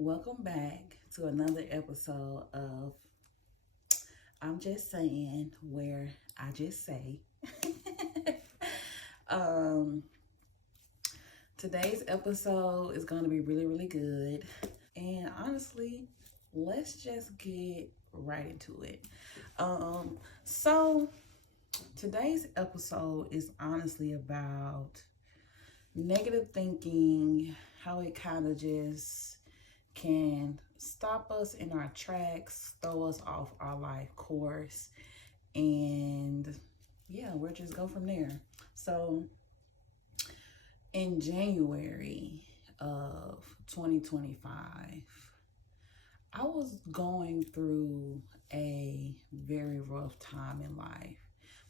Welcome back to another episode of I'm Just Saying, where I just say. um, Today's episode is going to be really, really good. And honestly, let's just get right into it. So today's episode is honestly about negative thinking, how it kind of just can stop us in our tracks, throw us off our life course, and yeah, we'll just go from there. So, in January of 2025, I was going through a very rough time in life.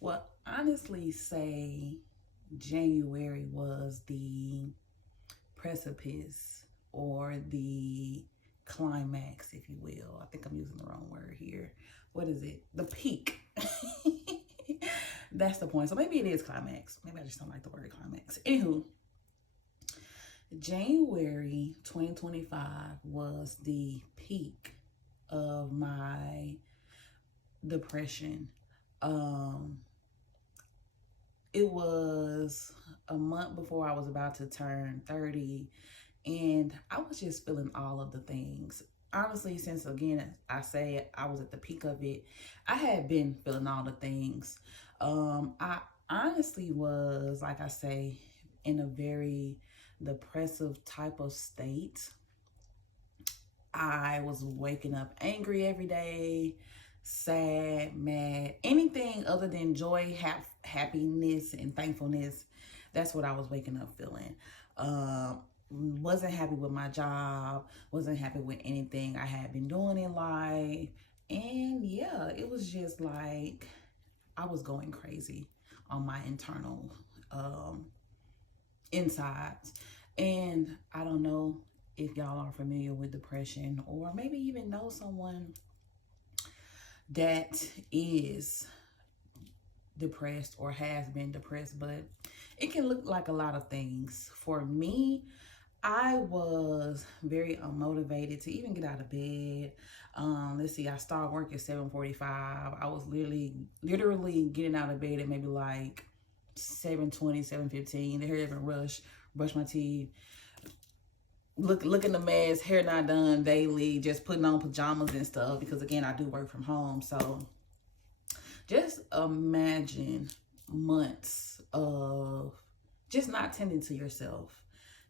Well, honestly, say January was the precipice or the climax, if you will. I think I'm using the wrong word here. What is it? The peak. That's the point. So maybe it is climax. Maybe I just don't like the word climax. Anywho, January 2025 was the peak of my depression. It was a month before I was about to turn 30, and I was just feeling all of the things. Honestly, since again, I say I was at the peak of it, I had been feeling all the things. I honestly was, like I say, in a very depressive type of state. I was waking up angry every day, sad, mad, anything other than joy, happiness, and thankfulness. That's what I was waking up feeling. Wasn't happy with my job, wasn't happy with anything I had been doing in life. And yeah, it was just like I was going crazy on my internal insides. And I don't know if y'all are familiar with depression or maybe even know someone that is depressed or has been depressed, but it can look like a lot of things. For me, I was very unmotivated to even get out of bed. Let's see, I started work at 7:45. I was literally getting out of bed at maybe like 7:20, 7:15. The hair even brush my teeth, looking a mess, hair not done daily, just putting on pajamas and stuff because again I do work from home. So just imagine months of just not tending to yourself,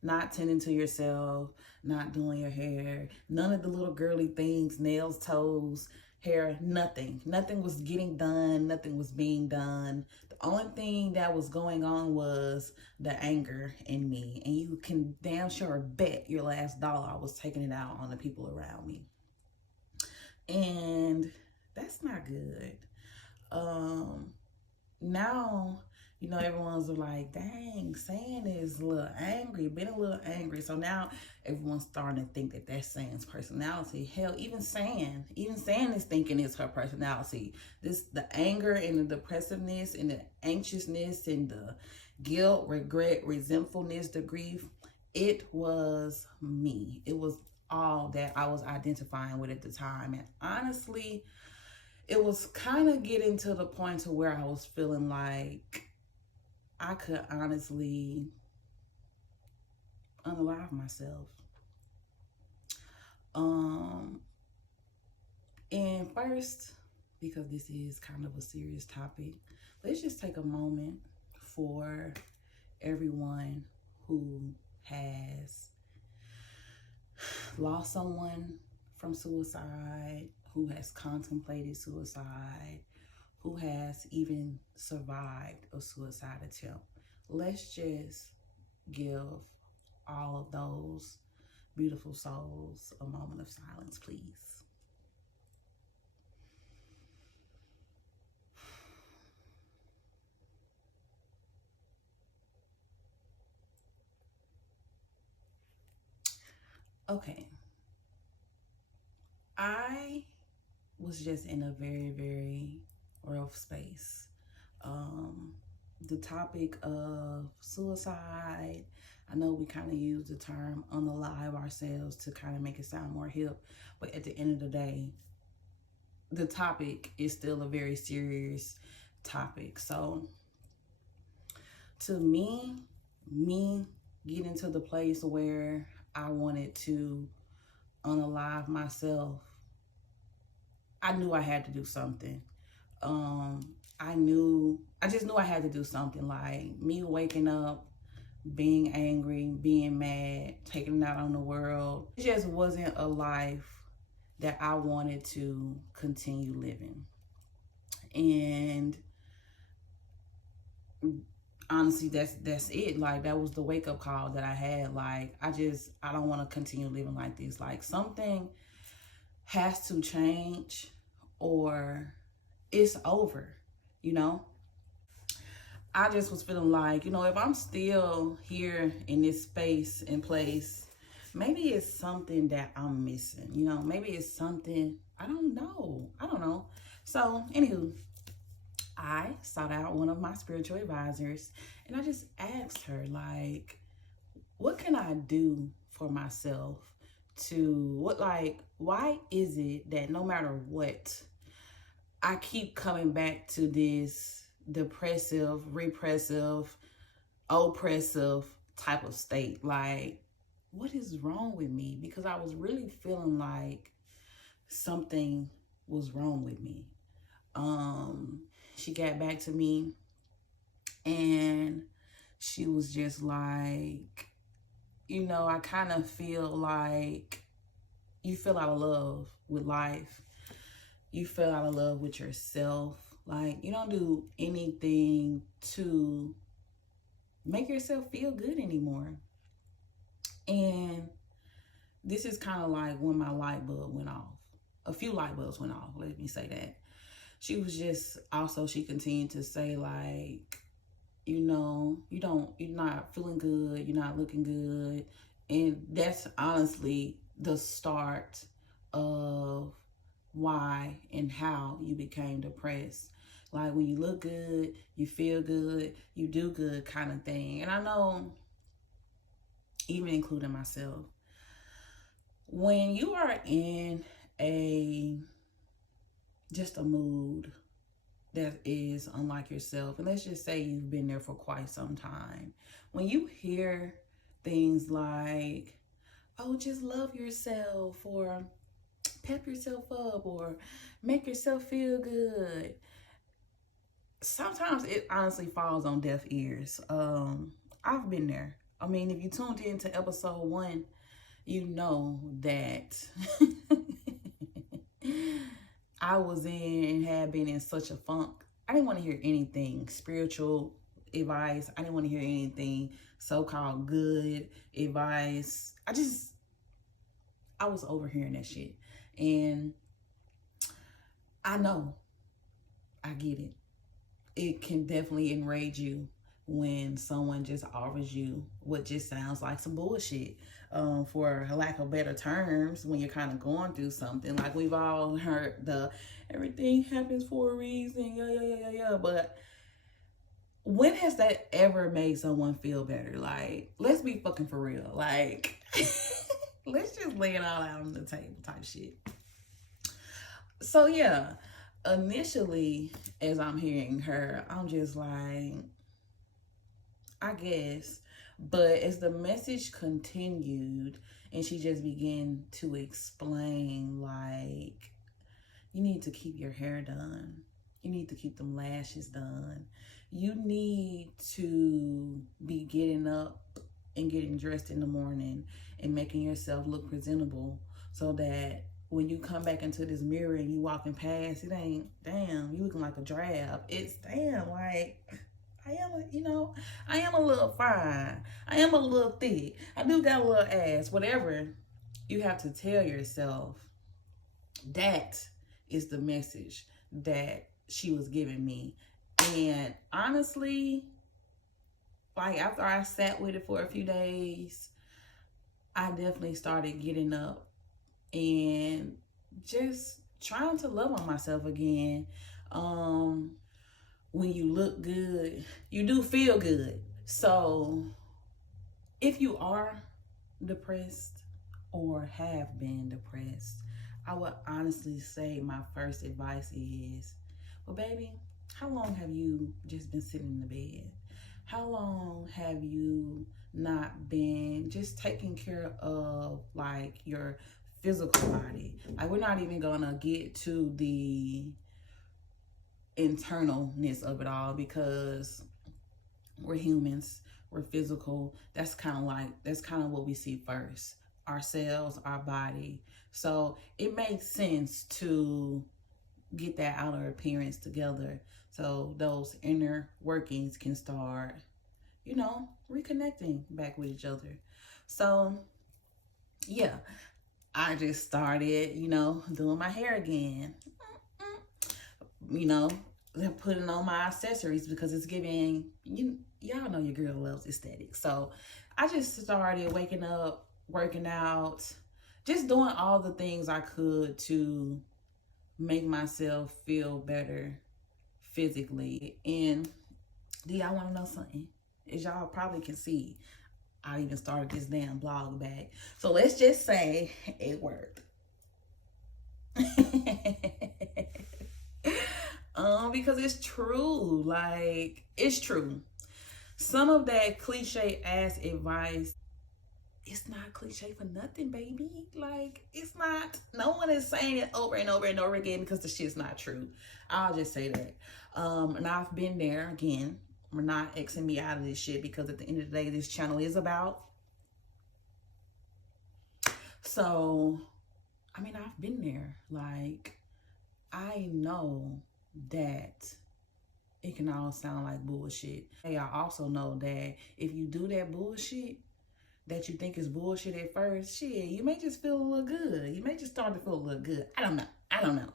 not tending to yourself, not doing your hair, none of the little girly things, nails, toes, hair, nothing was getting done, nothing was being done. The only thing that was going on was the anger in me, and you can damn sure bet your last dollar I was taking it out on the people around me, and that's not good. Now, everyone's like, dang, Sannn is a little angry, been a little angry. So now everyone's starting to think that that's Sann's personality. Hell, even Sannn is thinking it's her personality. The anger and the depressiveness and the anxiousness and the guilt, regret, resentfulness, the grief, it was me. It was all that I was identifying with at the time. And honestly, it was kind of getting to the point to where I was feeling like I could honestly unalive myself. And first, because this is kind of a serious topic, let's just take a moment for everyone who has lost someone from suicide, who has contemplated suicide, who has even survived a suicide attempt. Let's just give all of those beautiful souls a moment of silence, please. Okay. I was just in a very, very rough space. The topic of suicide, I know we kind of use the term unalive ourselves to kind of make it sound more hip, but at the end of the day, the topic is still a very serious topic. So to me getting to the place where I wanted to unalive myself, I knew I had to do something. I just knew I had to do something. Like me waking up, being angry, being mad, taking it out on the world. It just wasn't a life that I wanted to continue living. And honestly, that's it. Like that was the wake up call that I had. Like I don't want to continue living like this. Like something has to change or it's over, you know? I just was feeling like, if I'm still here in this space and place, maybe it's something that I'm missing, maybe it's something, I don't know. So, anywho, I sought out one of my spiritual advisors and I just asked her, like, what can I do for myself why is it that no matter what, I keep coming back to this depressive, repressive, oppressive type of state? Like, what is wrong with me? Because I was really feeling like something was wrong with me. She got back to me and she was just like, I kind of feel like you fell out of love with life. You fell out of love with yourself. Like, you don't do anything to make yourself feel good anymore. And this is kind of like when my light bulb went off. A few light bulbs went off, let me say that. She continued to say, like, you're not feeling good, you're not looking good. And that's honestly the start of why and how you became depressed. Like when you look good, you feel good, you do good kind of thing. And I know, even including myself, when you are in just a mood that is unlike yourself, and let's just say you've been there for quite some time, when you hear things like, oh, just love yourself, or pep yourself up, or make yourself feel good, sometimes it honestly falls on deaf ears. I've been there. I mean, if you tuned into episode 1, you know that I was in and had been in such a funk. I didn't want to hear anything spiritual advice. I didn't want to hear anything so-called good advice. I was overhearing that shit. And I know, I get it. It can definitely enrage you when someone just offers you what just sounds like some bullshit. For lack of better terms, when you're kind of going through something, like we've all heard the everything happens for a reason, yeah. But when has that ever made someone feel better? Like, let's be fucking for real. Like, let's just lay it all out on the table type shit. So yeah, initially, as I'm hearing her, I'm just like, I guess. But as the message continued and she just began to explain, like, you need to keep your hair done. You need to keep them lashes done. You need to be getting up and getting dressed in the morning and making yourself look presentable so that when you come back into this mirror and you walking past, it ain't, damn, you looking like a drab. It's, damn, like, I am a little fine. I am a little thick. I do got a little ass. Whatever you have to tell yourself, that is the message that she was giving me. And honestly, like after I sat with it for a few days, I definitely started getting up and just trying to love on myself again. When you look good, you do feel good. So If you are depressed or have been depressed, I would honestly say my first advice is, well, baby, how long have you just been sitting in the bed? How long have you not been just taking care of like your physical body? Like, we're not even gonna get to the internalness of it all because we're humans, we're physical. That's kind of what we see first, ourselves, our body. So it makes sense to get that outer appearance together so those inner workings can start, reconnecting back with each other. So yeah, I just started, doing my hair again, you know, putting on my accessories because it's giving, y'all know your girl loves aesthetics. So I just started waking up, working out, just doing all the things I could to make myself feel better physically. And do y'all want to know something? As y'all probably can see, I even started this damn blog back. So let's just say it worked. Because it's true. Like, it's true. Some of that cliche ass advice, it's not cliche for nothing, baby. Like, it's not. No one is saying it over and over and over again because the shit's not true. I'll just say that. And I've been there again. We're not Xing me out of this shit because at the end of the day, this channel is about. So, I mean, I've been there. Like, I know that it can all sound like bullshit. Hey, I also know that if you do that bullshit that you think is bullshit at first, shit, you may just feel a little good. You may just start to feel a little good. I don't know.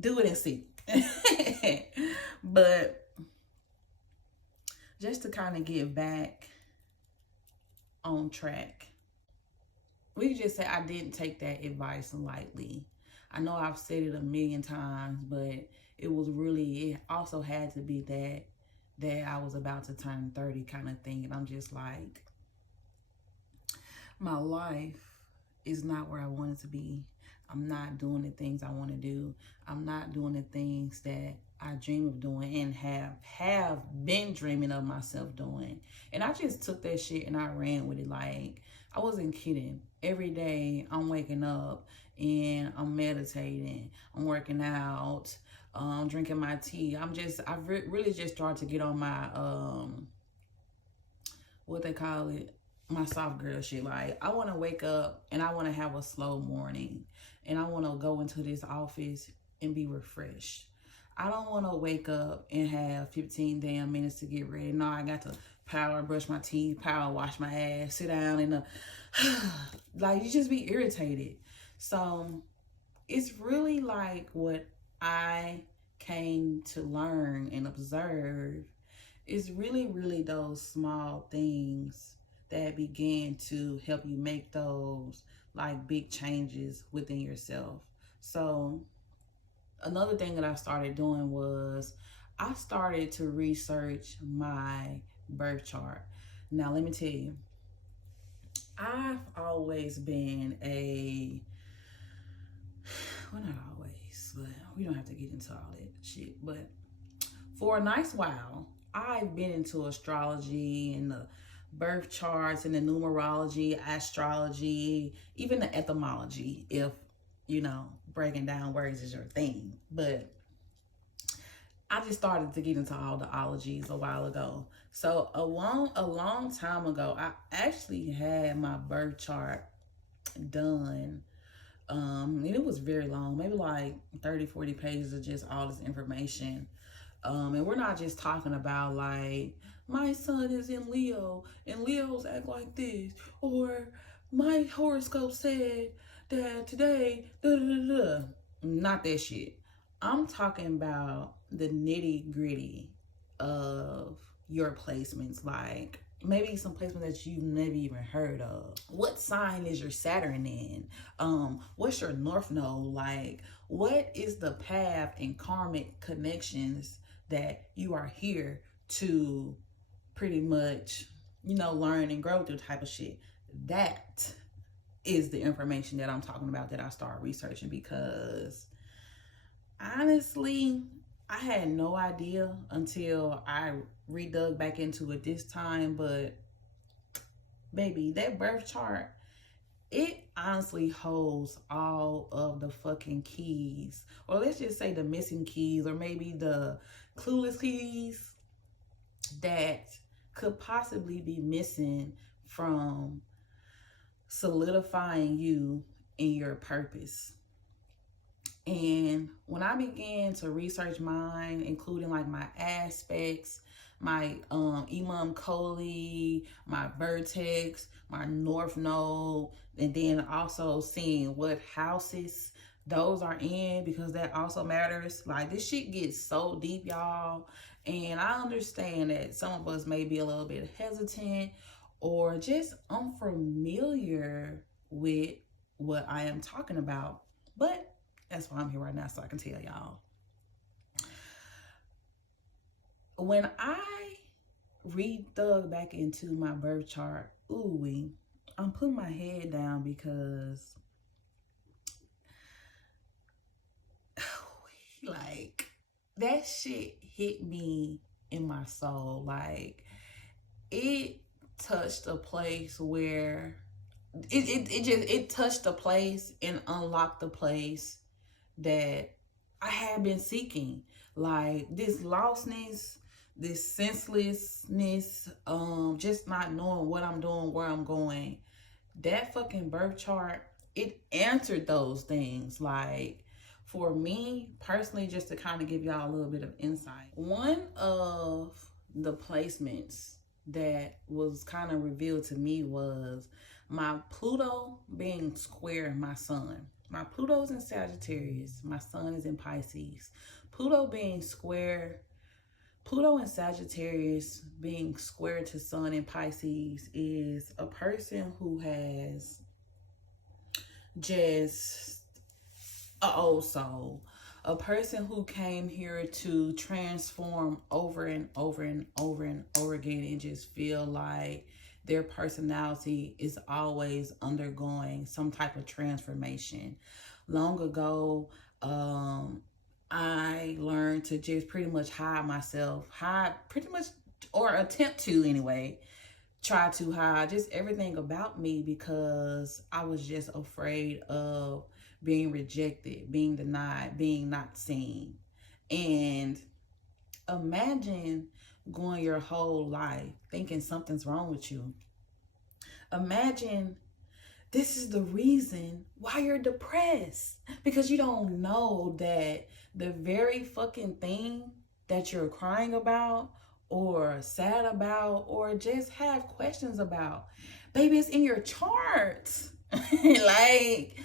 Do it and see. But just to kind of get back on track, we could just say I didn't take that advice lightly. I know I've said it a million times, but it also had to be that I was about to turn 30 kind of thing. And I'm just like, my life is not where I want it to be. I'm not doing the things I want to do. I'm not doing the things that I dream of doing and have been dreaming of myself doing. And I just took that shit and I ran with it. Like, I wasn't kidding. Every day I'm waking up and I'm meditating, I'm working out, drinking my tea. I've really just started to get on my, what they call it, my soft girl shit. Like, I want to wake up and I want to have a slow morning and I want to go into this office and be refreshed. I don't want to wake up and have 15 damn minutes to get ready. No, I got to power brush my teeth, power wash my ass, sit down and like, you just be irritated. So it's really like what I came to learn and observe is really those small things that began to help you make those like big changes within yourself. So another thing that I started doing was I started to research my birth chart. Now, let me tell you, I've always been well, not always, but we don't have to get into all that shit. But for a nice while, I've been into astrology and the birth charts and the numerology, astrology, even the etymology, if, breaking down words is your thing. But I just started to get into all the ologies a while ago. So a long time ago, I actually had my birth chart done. And it was very long, maybe like 30, 40 pages of just all this information. And we're not just talking about like, my son is in Leo and Leos act like this, or my horoscope said that today, da da da da. Not that shit. I'm talking about the nitty gritty of your placements, like maybe some placement that you've never even heard of. What sign is your Saturn in? What's your North Node? Like, what is the path and karmic connections that you are here to pretty much learn and grow through type of shit. That is the information that I'm talking about that I started researching, because honestly, I had no idea until I redug back into it this time. But baby, that birth chart, it honestly holds all of the fucking keys, or let's just say the missing keys, or maybe the clueless keys that could possibly be missing from solidifying you in your purpose. And when I began to research mine, including like my aspects, my Imam Koli, my vertex, my north node, and then also seeing what houses those are in, because that also matters. Like, this shit gets so deep, y'all. And I understand that some of us may be a little bit hesitant or just unfamiliar with what I am talking about. But that's why I'm here right now, so I can tell y'all. When I re-dug back into my birth chart, ooh, I'm putting my head down because like, that shit hit me in my soul. Like, it touched a place where it touched a place and unlocked the place that I had been seeking. Like, this lostness, this senselessness, just not knowing what I'm doing, where I'm going. That fucking birth chart, it answered those things. Like, for me personally, just to kind of give y'all a little bit of insight, one of the placements that was kind of revealed to me was my Pluto being square my sun. My Pluto's in Sagittarius. My sun is in Pisces. Pluto and Sagittarius being square to sun in Pisces is a person who has just an old soul. A person who came here to transform over and over and over and over again, and just feel like their personality is always undergoing some type of transformation. Long ago, I learned to just pretty much or attempt to anyway, try to hide just everything about me, because I was just afraid of being rejected, being denied, being not seen. And imagine going your whole life thinking something's wrong with you. Imagine this is the reason why you're depressed, because you don't know that the very fucking thing that you're crying about or sad about or just have questions about, baby, it's in your charts. Like,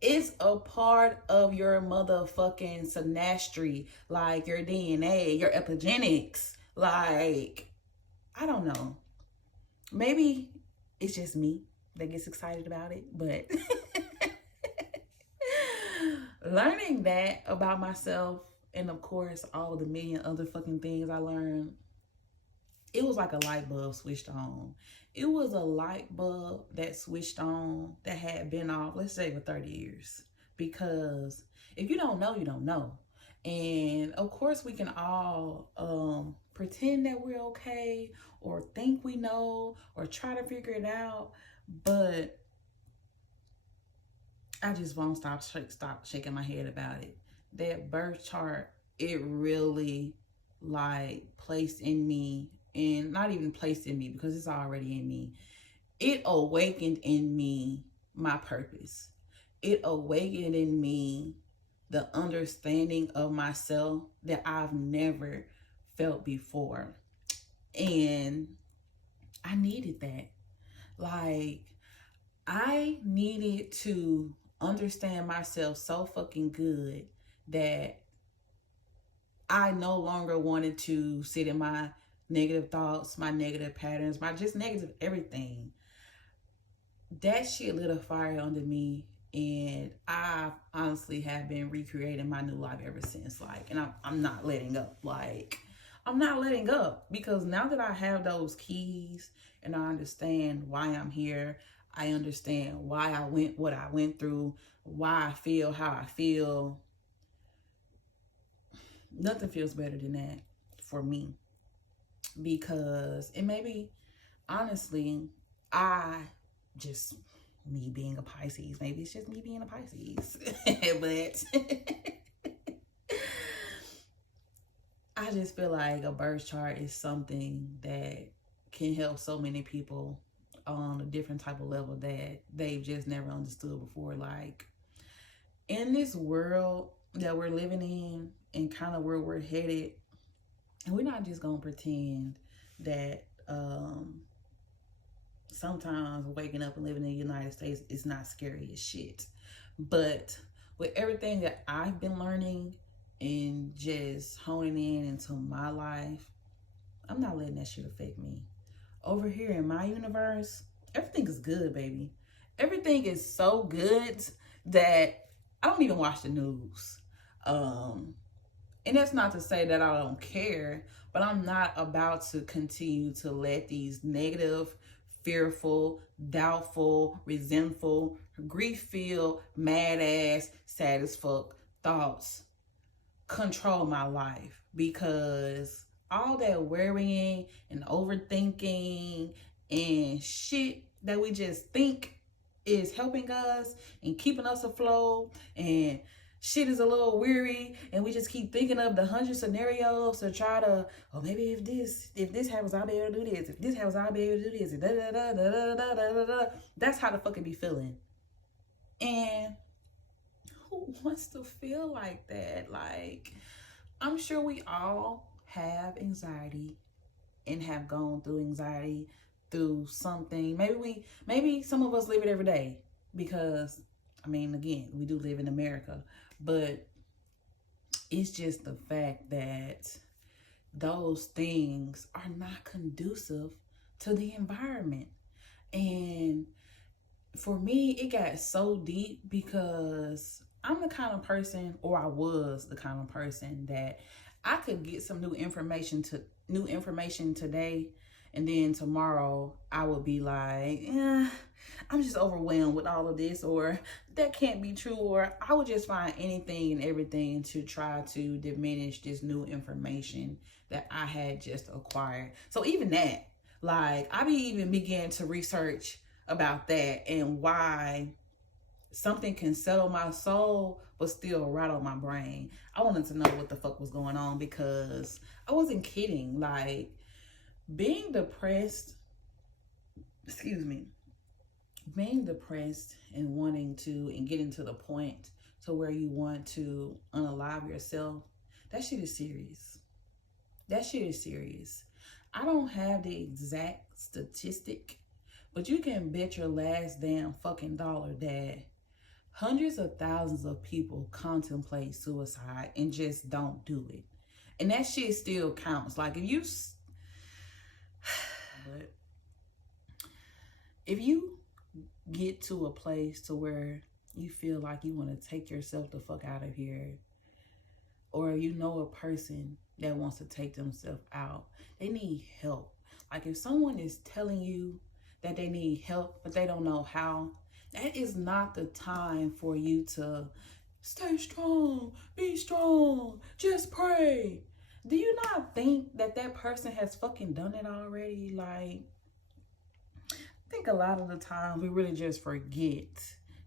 it's a part of your motherfucking synastry, like your DNA, your epigenetics. Like, I don't know. Maybe it's just me that gets excited about it, but learning that about myself, and of course all the million other fucking things I learned, it was like a light bulb switched on. It was a light bulb that switched on that had been off, let's say, for 30 years. Because if you don't know, you don't know. And of course we can all pretend that we're okay, or think we know, or try to figure it out. But I just won't stop shaking my head about it. That birth chart, it really like placed in me, and not even placed in me because it's already in me. It awakened in me my purpose. It awakened in me the understanding of myself that I've never felt before. And I needed that. Like, I needed to understand myself so fucking good that I no longer wanted to sit in my negative thoughts, my negative patterns, my just negative everything. That shit lit a fire under me, and I honestly have been recreating my new life ever since. Like, and I'm not letting up. Like, I'm not letting up, because now that I have those keys and I understand why I'm here, I understand why I went what I went through, why I feel how I feel. Nothing feels better than that for me, because it may be, honestly, I just, me being a Pisces, maybe it's just me being a Pisces, but I just feel like a birth chart is something that can help so many people on a different type of level that they've just never understood before. Like, in this world that we're living in and kind of where we're headed, and we're not just gonna pretend that sometimes waking up and living in the United States is not scary as shit. But with everything that I've been learning and just honing in into my life, I'm not letting that shit affect me. Over here in my universe, everything is good, baby. Everything is so good that I don't even watch the news. And that's not to say that I don't care, but I'm not about to continue to let these negative, fearful, doubtful, resentful, grief-filled, mad-ass, sad as fuck thoughts control my life, because all that worrying and overthinking and shit that we just think is helping us and keeping us afloat, and shit is a little weary and we just keep thinking of the 100 scenarios to try to, oh, maybe if this happens, I'll be able to do this. If this happens, I'll be able to do this. Da, da, da, da, da, da, da, da. That's how the fuck it be feeling. And who wants to feel like that? Like, I'm sure we all have anxiety and have gone through anxiety through something. Maybe some of us live it every day, because I mean, again, we do live in America, but it's just the fact that those things are not conducive to the environment. And for me, it got so deep because I'm the kind of person, or I was the kind of person, that I could get some new information today, and then tomorrow I would be like, I'm just overwhelmed with all of this, or that can't be true, or I would just find anything and everything to try to diminish this new information that I had just acquired. So even that, like, I even began to research about that and why something can settle my soul but still rattle my brain. I wanted to know what the fuck was going on, because I wasn't kidding. Like, being depressed, being depressed and wanting to, and getting to the point to where you want to unalive yourself, that shit is serious. That shit is serious. I don't have the exact statistic, but you can bet your last damn fucking dollar that hundreds of thousands of people contemplate suicide and just don't do it. And that shit still counts. Like, if you get to a place to where you feel like you want to take yourself the fuck out of here, or you know a person that wants to take themselves out, they need help. Like, if someone is telling you that they need help but they don't know how, that is not the time for you to stay strong, be strong, just pray. Do you not think that that person has fucking done it already? Like, I think a lot of the time we really just forget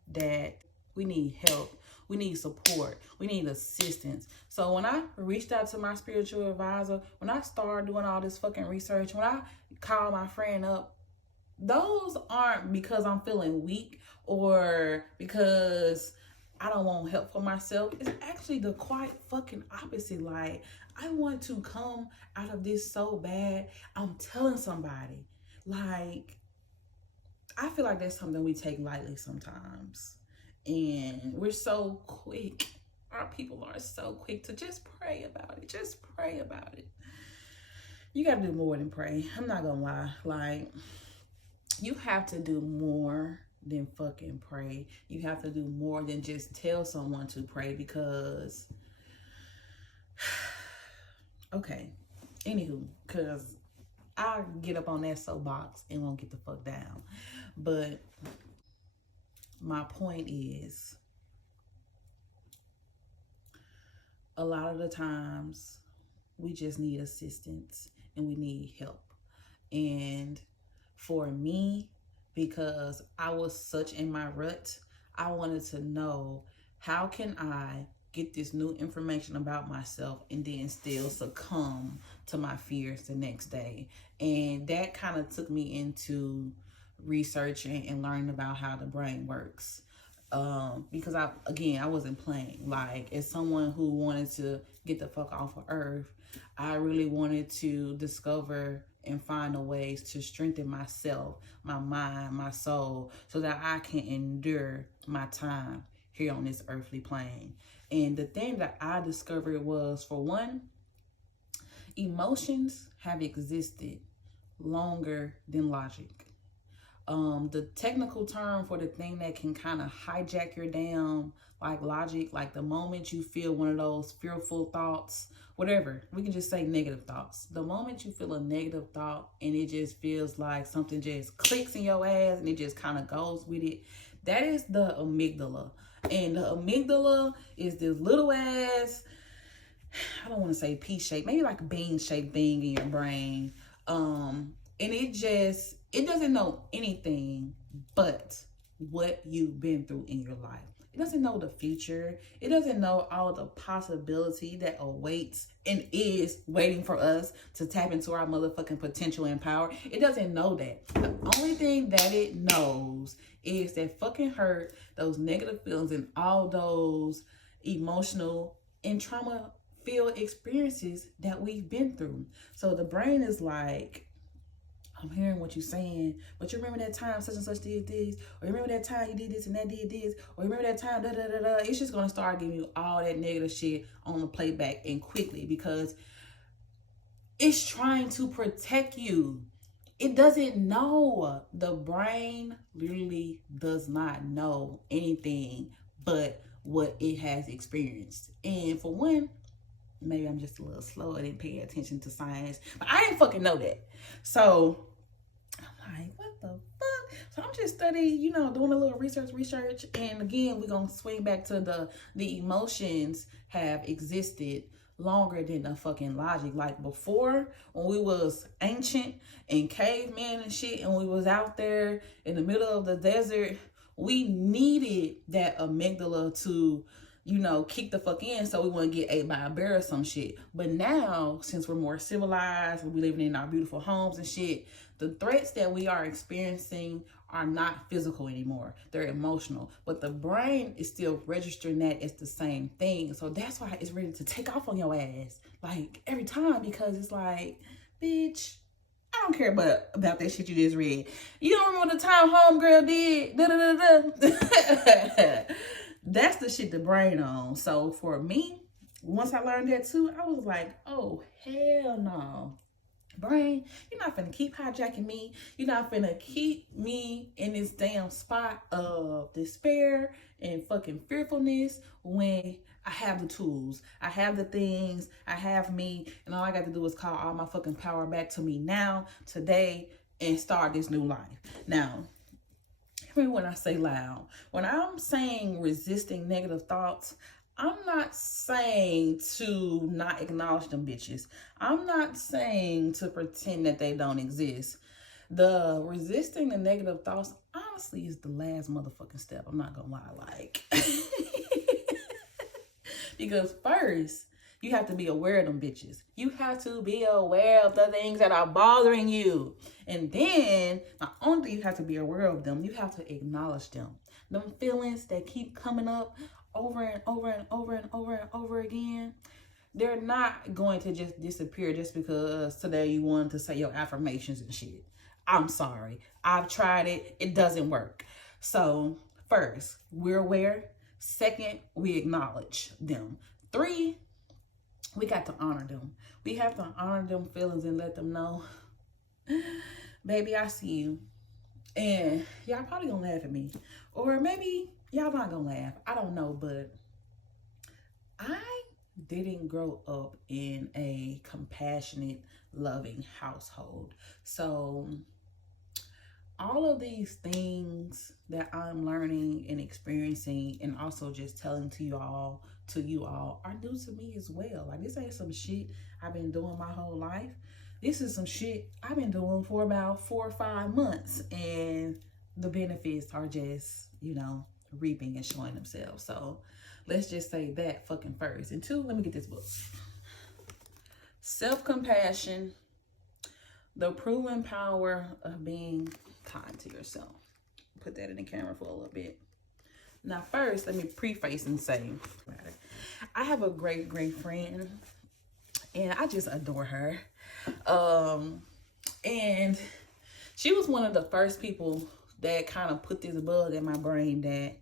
that we need help. We need support. We need assistance. So when I reached out to my spiritual advisor, when I started doing all this fucking research, when I called my friend up, those aren't because I'm feeling weak or because I don't want help for myself. It's actually the quite fucking opposite. Like, I want to come out of this so bad. I'm telling somebody. Like, I feel like that's something we take lightly sometimes. And we're so quick. Our people are so quick to just pray about it. Just pray about it. You got to do more than pray. I'm not going to lie. Like, you have to do more than fucking pray. You have to do more than just tell someone to pray, because, okay, Anywho, because I get up on that soapbox and won't get the fuck down. But my point is, a lot of the times we just need assistance and we need help. And for me, because I was such in my rut, I wanted to know, how can I get this new information about myself and then still succumb to my fears the next day. And that kind of took me into researching and learning about how the brain works. Because I wasn't playing. Like, as someone who wanted to get the fuck off of earth, I really wanted to discover and find a ways to strengthen myself, my mind, my soul, so that I can endure my time here on this earthly plane. And the thing that I discovered was, for one, emotions have existed longer than logic. The technical term for the thing that can kind of hijack your damn like logic, like the moment you feel one of those fearful thoughts, whatever, we can just say negative thoughts. The moment you feel a negative thought and it just feels like something just clicks in your ass and it just kind of goes with it, that is the amygdala. And the amygdala is this little ass, I don't want to say pea-shaped, maybe like a bean-shaped thing in your brain. And it doesn't know anything but what you've been through in your life. It doesn't know the future. It doesn't know all the possibility that awaits and is waiting for us to tap into our motherfucking potential and power. It doesn't know that. The only thing that it knows is that fucking hurt, those negative feelings, and all those emotional and trauma-filled experiences that we've been through. So the brain is like, I'm hearing what you're saying, but you remember that time such and such did this, or you remember that time you did this and that did this, or you remember that time da da da da. It's just gonna start giving you all that negative shit on the playback and quickly, because it's trying to protect you. It doesn't know. The brain literally does not know anything but what it has experienced. And for one, maybe I'm just a little slow. I didn't pay attention to science, but I didn't fucking know that. So I'm like, what the fuck? So I'm just studying, doing a little research. And again, we're going to swing back to the emotions have existed longer than the fucking logic. Like before, when we was ancient and cavemen and shit, and we was out there in the middle of the desert, we needed that amygdala to kick the fuck in so we wouldn't get ate by a bear or some shit. But now, since we're more civilized and we living in our beautiful homes and shit, the threats that we are experiencing are not physical anymore. They're emotional. But the brain is still registering that as the same thing. So that's why it's ready to take off on your ass. Like, every time, because it's like, bitch, I don't care about that shit you just read. You don't remember the time homegirl did? Da da da da. That's the shit the brain on. So for me, once I learned that too, I was like, oh, hell no. Brain, you're not finna keep hijacking me. You're not finna keep me in this damn spot of despair and fucking fearfulness when I have the tools. I have the things. I have me. And all I got to do is call all my fucking power back to me now, today, and start this new life. Now, when I say loud, when I'm saying resisting negative thoughts, I'm not saying to not acknowledge them bitches. I'm not saying to pretend that they don't exist. The resisting the negative thoughts, honestly, is the last motherfucking step. I'm not gonna lie, like. Because first, you have to be aware of them bitches. You have to be aware of the things that are bothering you. And then, not only do you have to be aware of them, you have to acknowledge them. Them feelings that keep coming up over and over and over and over and over again, they're not going to just disappear just because today you wanted to say your affirmations and shit. I'm sorry. I've tried it. It doesn't work. So, first, we're aware. Second, we acknowledge them. 3, we got to honor them. We have to honor them feelings and let them know, baby, I see you. And y'all probably gonna laugh at me. Or maybe y'all not gonna laugh. I don't know, but I didn't grow up in a compassionate, loving household. So all of these things that I'm learning and experiencing and also just telling to you all are new to me as well. Like, this ain't some shit I've been doing my whole life. This is some shit I've been doing for about 4 or 5 months, and the benefits are just, reaping and showing themselves. So let's just say that fucking first. And two, let me get this book. Self-Compassion, the Proven Power of Being Kind to Yourself. Put that in the camera for a little bit. Now, first, let me preface and say, I have a great, great friend, and I just adore her. And she was one of the first people that kind of put this bug in my brain that,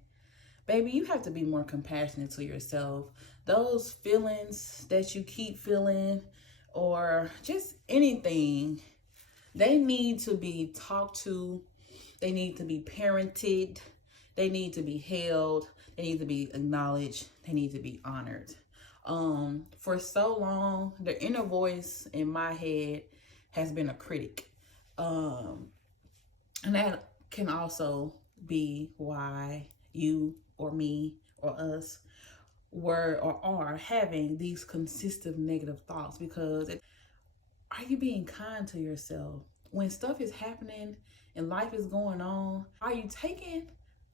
baby, you have to be more compassionate to yourself. Those feelings that you keep feeling, or just anything, they need to be talked to. They need to be parented. They need to be held. They need to be acknowledged. They need to be honored. For so long, the inner voice in my head has been a critic. And that can also be why you or me or us were or are having these consistent negative thoughts, because are you being kind to yourself? When stuff is happening and life is going on, are you taking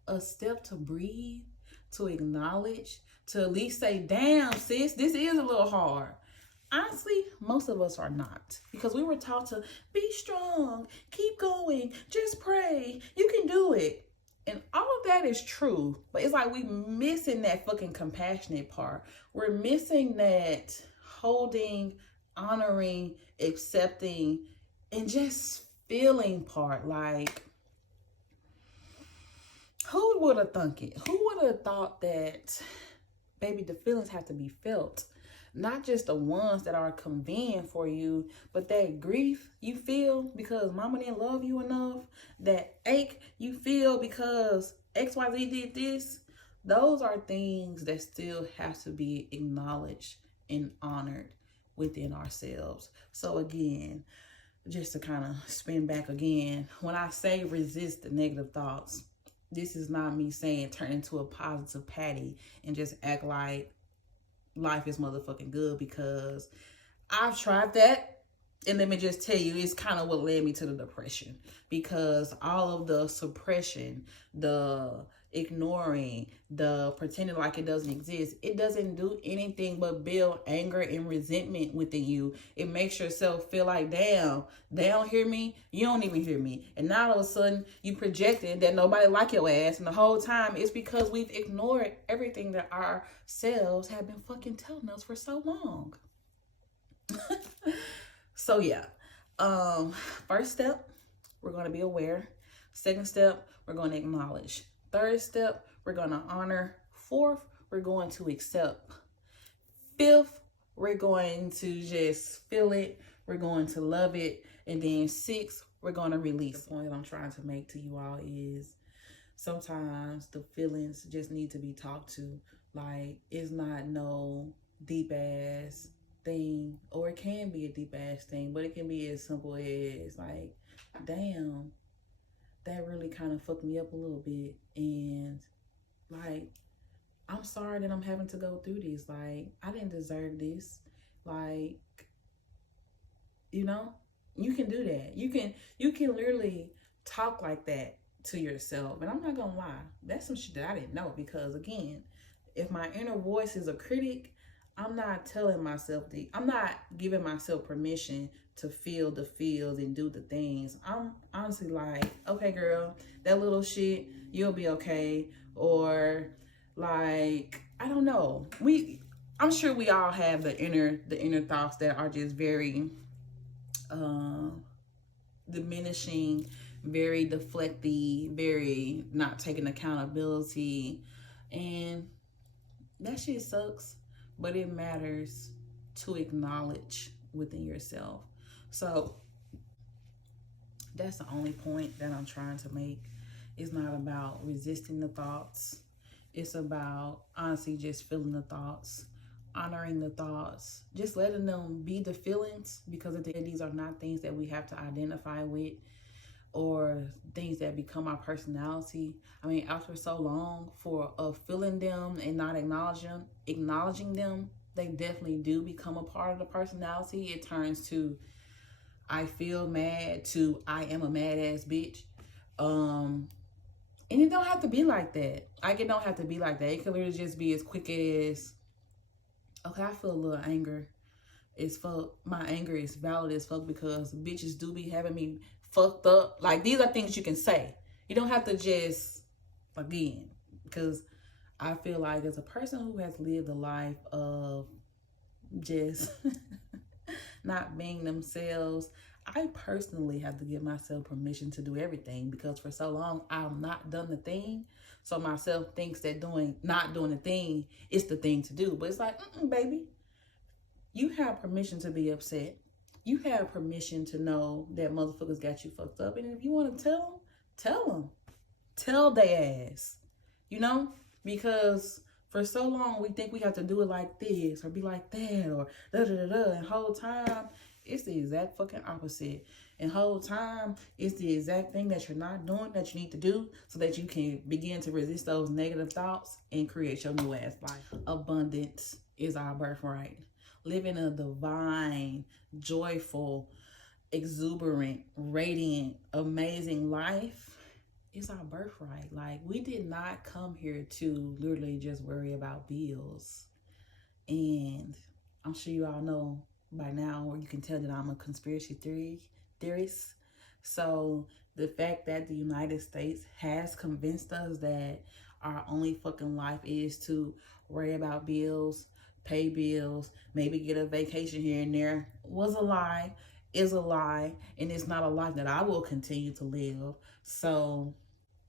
a step to breathe, to acknowledge, to at least say, damn, sis, this is a little hard? Honestly, most of us are not, because we were taught to be strong, keep going, just pray, you can do it. And all of that is true, but it's like we missing that fucking compassionate part. We're missing that holding, honoring, accepting, and just feeling part. Like, who would have thunk it? Who would have thought that, baby, the feelings have to be felt? Not just the ones that are convenient for you, but that grief you feel because mama didn't love you enough, that ache you feel because XYZ did this. Those are things that still have to be acknowledged and honored within ourselves. So again, just to kind of spin back again, when I say resist the negative thoughts, this is not me saying turn into a positive Patty and just act like life is motherfucking good, because I've tried that. And let me just tell you, it's kind of what led me to the depression, because all of the suppression, the ignoring, the pretending like it doesn't exist, it doesn't do anything but build anger and resentment within you. It makes yourself feel like, damn, they don't hear me, you don't even hear me. And now all of a sudden you projecting that nobody like your ass, and the whole time it's because we've ignored everything that ourselves have been fucking telling us for so long. So yeah, first step, we're going to be aware. Second step, we're going to acknowledge. Third step, we're going to honor. Fourth, we're going to accept. Fifth, we're going to just feel it. We're going to love it. And then sixth, we're going to release. The point that I'm trying to make to you all is sometimes the feelings just need to be talked to. Like, it's not no deep ass thing, or it can be a deep ass thing, but it can be as simple as like, damn, that really kind of fucked me up a little bit, and like, I'm sorry that I'm having to go through this. Like, I didn't deserve this. Like, you can do that. You can literally talk like that to yourself. And I'm not gonna lie, that's some shit that I didn't know, because again, if my inner voice is a critic, I'm not telling myself I'm not giving myself permission to feel the feels and do the things. I'm honestly like, okay, girl, that little shit, you'll be okay. Or like, I don't know. I'm sure we all have the inner thoughts that are just very diminishing, very deflecting, very not taking accountability. And that shit sucks. But it matters to acknowledge within yourself. So that's the only point that I'm trying to make. It's not about resisting the thoughts. It's about honestly just feeling the thoughts, honoring the thoughts, just letting them be the feelings, because at the end, these are not things that we have to identify with or things that become our personality. I mean, after so long for of feeling them and not acknowledging them, they definitely do become a part of the personality. It turns to I feel mad to I am a mad ass bitch. And it don't have to be like that. Like, it don't have to be like that. It could literally just be as quick as, okay, I feel a little anger. It's fuck. My anger is valid as fuck because bitches do be having me fucked up. Like, these are things you can say. You don't have to just, again, because I feel like as a person who has lived a life of just not being themselves, I personally have to give myself permission to do everything, because for so long I've not done the thing. So myself thinks that not doing the thing is the thing to do. But it's like, baby, you have permission to be upset. You have permission to know that motherfuckers got you fucked up. And if you want to tell them. Tell their ass. You know? Because for so long we think we have to do it like this or be like that or da-da-da-da. And whole time, it's the exact fucking opposite. And whole time, it's the exact thing that you're not doing that you need to do so that you can begin to resist those negative thoughts and create your new ass life. Abundance is our birthright. Living a divine, joyful, exuberant, radiant, amazing life is our birthright. Like, we did not come here to literally just worry about bills. And I'm sure you all know by now, or you can tell that I'm a conspiracy theorist. So the fact that the United States has convinced us that our only fucking life is to worry about bills, pay bills, maybe get a vacation here and there was a lie, is a lie, and it's not a life that I will continue to live. So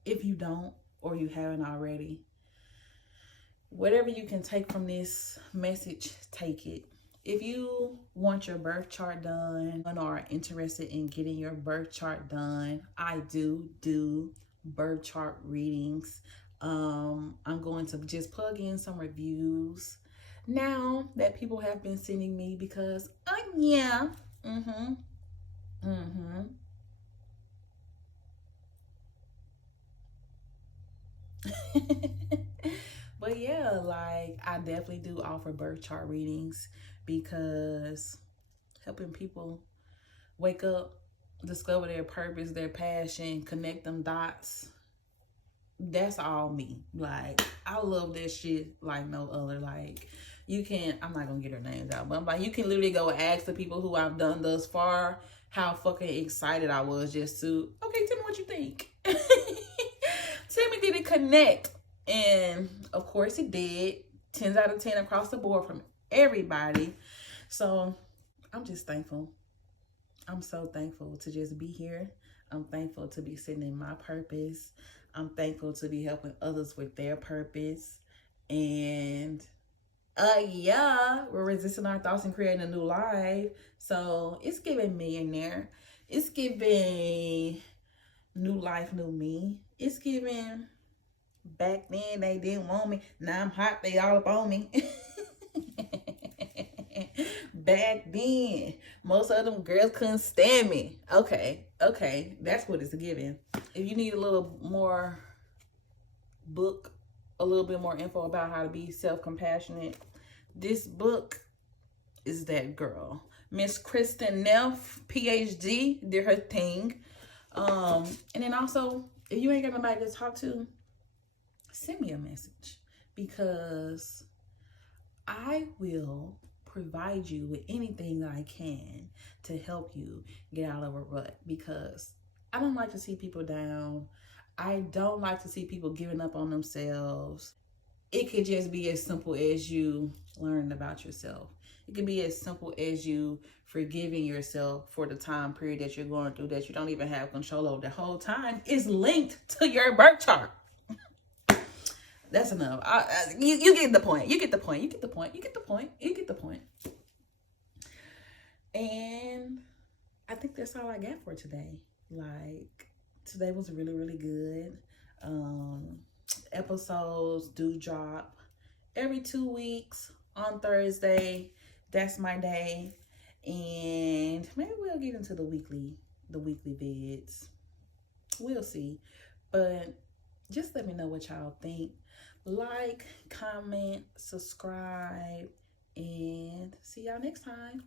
if you don't, or you haven't already, whatever you can take from this message, take it. If you want your birth chart done or are interested in getting your birth chart done, I do birth chart readings. I'm going to just plug in some reviews now that people have been sending me because, yeah, But yeah, like, I definitely do offer birth chart readings because helping people wake up, discover their purpose, their passion, connect them dots. That's all me. Like, I love that shit like no other. Like, you can, I'm not gonna get her names out, but I'm like, you can literally go ask the people who I've done thus far how fucking excited I was just to, okay, tell me what you think. Tell me, did it connect? And of course it did. 10 out of 10 across the board from everybody. So I'm just thankful. I'm so thankful to just be here. I'm thankful to be sitting in my purpose. I'm thankful to be helping others with their purpose. And yeah, we're resisting our thoughts and creating a new life. So it's giving millionaire. It's giving new life, new me. It's giving back then they didn't want me. Now I'm hot, they all up on me. Back then, most of them girls couldn't stand me. Okay, that's what it's giving. If you need a little more book, a little bit more info about how to be self-compassionate, this book is that girl. Miss Kristen Neff, PhD, did her thing. And then also, if you ain't got nobody to talk to, send me a message, because I will provide you with anything that I can to help you get out of a rut, because I don't like to see people down. I don't like to see people giving up on themselves. It could just be as simple as you learning about yourself. It could be as simple as you forgiving yourself for the time period that you're going through that you don't even have control over. The whole time is linked to your birth chart. That's enough. You get the point. You get the point. You get the point. You get the point. You get the point. And I think that's all I got for today. Like, today was really, really good. Episodes do drop every 2 weeks on Thursday. That's my day. And maybe we'll get into the weekly vids. We'll see. But just let me know what y'all think. Like, comment, subscribe, and see y'all next time.